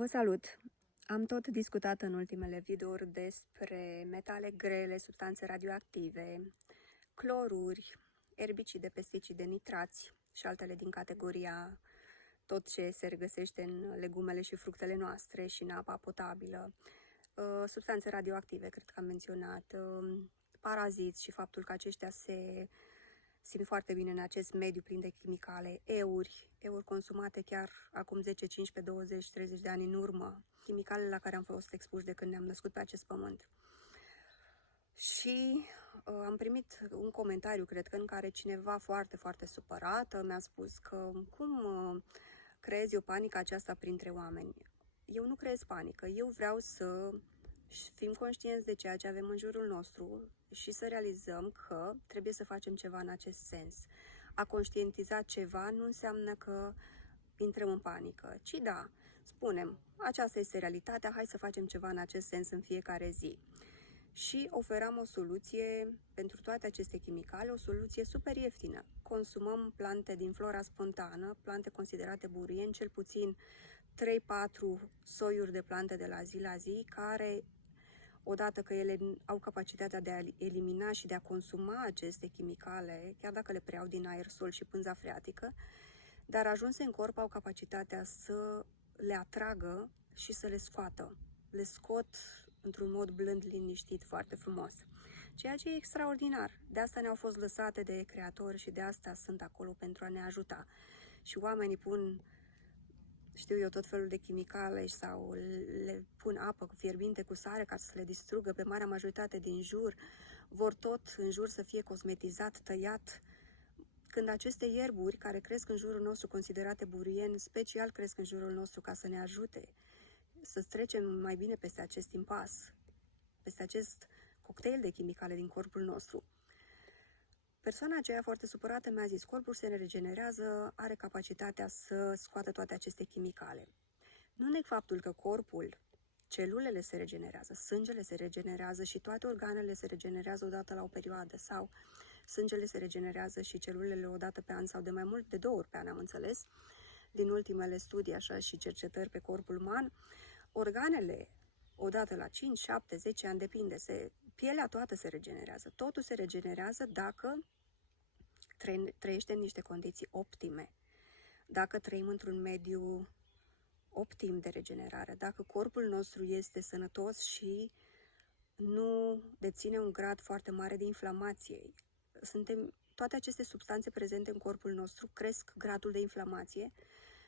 Vă salut! Am tot discutat în ultimele videouri despre metale grele, substanțe radioactive, cloruri, erbicide, pesticide, nitrați și altele din categoria tot ce se regăsește în legumele și fructele noastre și în apa potabilă, substanțe radioactive, cred că am menționat, paraziți și faptul că aceștia se simt foarte bine în acest mediu plin de chimicale, euri consumate chiar acum 10, 15, 20, 30 de ani în urmă, chimicale la care am fost expuși de când ne-am născut pe acest pământ. Și am primit un comentariu, cred că, în care cineva foarte, foarte supărată mi-a spus că cum creez eu panica aceasta printre oameni. Eu nu creez panică, eu vreau să fim conștienți de ceea ce avem în jurul nostru și să realizăm că trebuie să facem ceva în acest sens. A conștientiza ceva nu înseamnă că intrăm în panică, ci da, spunem, aceasta este realitatea, hai să facem ceva în acest sens în fiecare zi. Și oferam o soluție pentru toate aceste chimicale, o soluție super ieftină. Consumăm plante din flora spontană, plante considerate burieni, cel puțin 3-4 soiuri de plante de la zi, care, odată că ele au capacitatea de a elimina și de a consuma aceste chimicale, chiar dacă le preiau din aer, sol și pânza freatică, dar ajunse în corp au capacitatea să le atragă și să le scoată. Le scot într-un mod blând, liniștit, foarte frumos. Ceea ce e extraordinar. De asta ne-au fost lăsate de creatori și de asta sunt acolo pentru a ne ajuta. Și oamenii pun, știu eu, tot felul de chimicale sau le pun apă fierbinte cu sare ca să le distrugă pe marea majoritate din jur. Vor tot în jur să fie cosmetizat, tăiat. Când aceste ierburi care cresc în jurul nostru, considerate burieni, special cresc în jurul nostru ca să ne ajute să trecem mai bine peste acest impas, peste acest cocktail de chimicale din corpul nostru. Persoana aceea foarte supărată mi-a zis, corpul se regenerează, are capacitatea să scoată toate aceste chimicale. Nu neg faptul că corpul, celulele se regenerează, sângele se regenerează și toate organele se regenerează odată la o perioadă sau sângele se regenerează și celulele odată pe an sau de mai mult de 2 ori pe an, am înțeles, din ultimele studii așa și cercetări pe corpul uman. Organele, odată la 5, 7, 10 ani, depinde, pielea toată se regenerează. Totul se regenerează dacă trăiește în niște condiții optime, dacă trăim într-un mediu optim de regenerare, dacă corpul nostru este sănătos și nu deține un grad foarte mare de inflamație. Toate aceste substanțe prezente în corpul nostru cresc gradul de inflamație,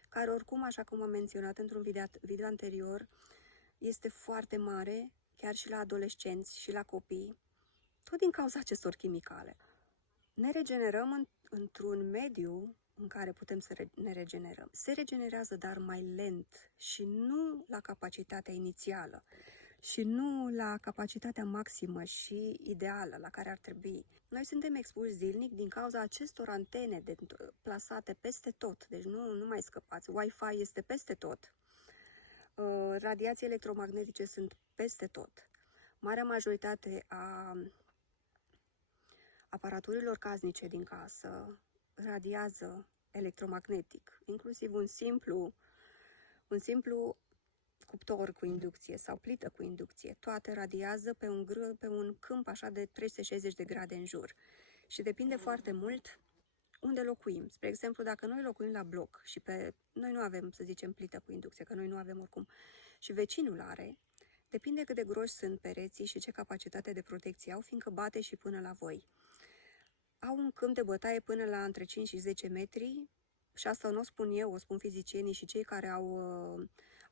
care oricum, așa cum am menționat într-un video anterior, este foarte mare, chiar și la adolescenți și la copii, tot din cauza acestor chimicale. Ne regenerăm într-un mediu în care putem să ne regenerăm. Se regenerează, dar mai lent și nu la capacitatea inițială și nu la capacitatea maximă și ideală la care ar trebui. Noi suntem expuși zilnic din cauza acestor antene plasate peste tot, deci nu mai scăpați. Wi-Fi este peste tot. Radiații electromagnetice sunt peste tot. Marea majoritate a aparaturilor casnice din casă radiază electromagnetic, inclusiv un simplu cuptor cu inducție sau plită cu inducție. Toate radiază pe un câmp așa de 360 de grade în jur. Și depinde foarte mult unde locuim. Spre exemplu, dacă noi locuim la bloc și noi nu avem, să zicem, plită cu inducție, că noi nu avem oricum, și vecinul are, depinde cât de groși sunt pereții și ce capacitate de protecție au, fiindcă bate și până la voi. Au un câmp de bătaie până la între 5 și 10 metri și asta nu o spun eu, o spun fizicienii și cei care au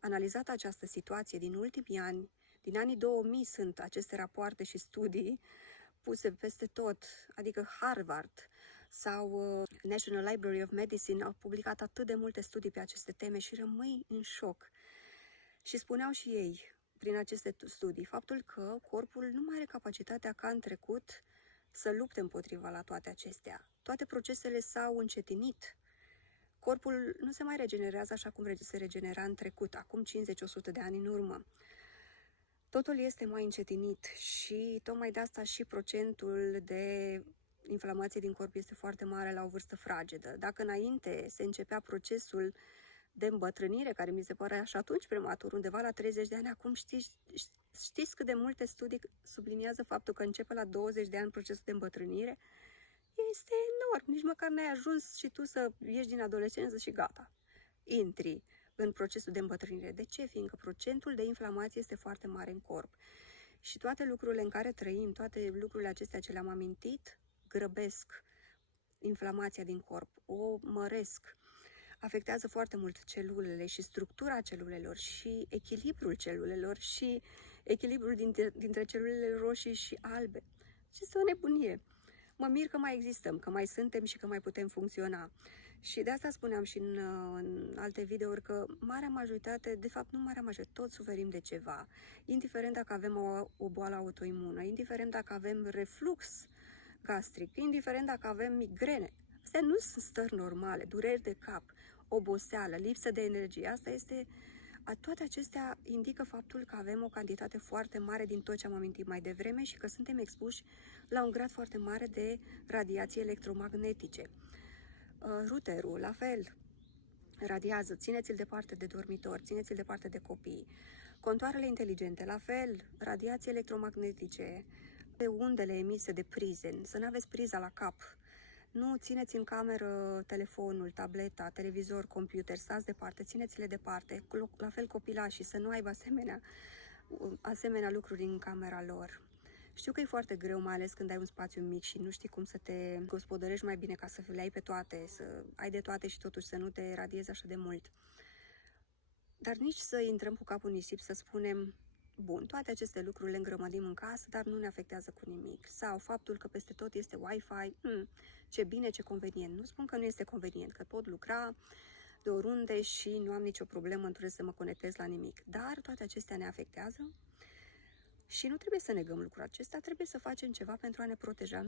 analizat această situație din ultimii ani. Din anii 2000 sunt aceste rapoarte și studii puse peste tot, adică Harvard sau National Library of Medicine au publicat atât de multe studii pe aceste teme și rămâi în șoc. Și spuneau și ei, prin aceste studii, faptul că corpul nu mai are capacitatea ca în trecut să lupte împotriva la toate acestea. Toate procesele s-au încetinit. Corpul nu se mai regenerează așa cum se regenera în trecut, acum 50-100 de ani în urmă. Totul este mai încetinit și tocmai de asta și procentul de inflamație din corp este foarte mare la o vârstă fragedă. Dacă înainte se începea procesul de îmbătrânire, care mi se părea și atunci prematur, undeva la 30 de ani, acum știți cât de multe studii subliniază faptul că începe la 20 de ani procesul de îmbătrânire? Este enorm, nici măcar n-ai ajuns și tu să ieși din adolescență și gata. Intri în procesul de îmbătrânire. De ce? Fiindcă procentul de inflamație este foarte mare în corp. Și toate lucrurile în care trăim, toate lucrurile acestea ce le-am amintit, grăbesc inflamația din corp, o măresc, afectează foarte mult celulele și structura celulelor și echilibrul celulelor și echilibrul dintre celulele roșii și albe. Și este o nebunie. Mă mir că mai existăm, că mai suntem și că mai putem funcționa. Și de asta spuneam și în alte videouri că marea majoritate, de fapt nu marea majoritate, toți suferim de ceva. Indiferent dacă avem o boală autoimună, indiferent dacă avem reflux gastric, indiferent dacă avem migrene. Astea nu sunt stări normale, dureri de cap, oboseală, lipsă de energie. Toate acestea indică faptul că avem o cantitate foarte mare din tot ce am amintit mai devreme și că suntem expuși la un grad foarte mare de radiații electromagnetice. Routerul, la fel, radiază, țineți-l departe de dormitor, țineți-l departe de copii. Contoarele inteligente, la fel, radiații electromagnetice, de undele emise de prize, să nu aveți priza la cap. Nu țineți în cameră telefonul, tableta, televizor, computer, stați departe, țineți-le departe. La fel copilașii, să nu aibă asemenea lucruri în camera lor. Știu că e foarte greu, mai ales când ai un spațiu mic și nu știi cum să te gospodărești mai bine ca să le ai pe toate, să ai de toate și totuși să nu te radiezi așa de mult. Dar nici să intrăm cu capul în nisip să spunem, bun, toate aceste lucruri le îngrămădim în casă, dar nu ne afectează cu nimic. Sau faptul că peste tot este Wi-Fi, ce bine, ce convenient. Nu spun că nu este convenient, că pot lucra de oriunde și nu am nicio problemă, nu trebuie să mă conectez la nimic. Dar toate acestea ne afectează și nu trebuie să negăm lucrul acesta, trebuie să facem ceva pentru a ne proteja.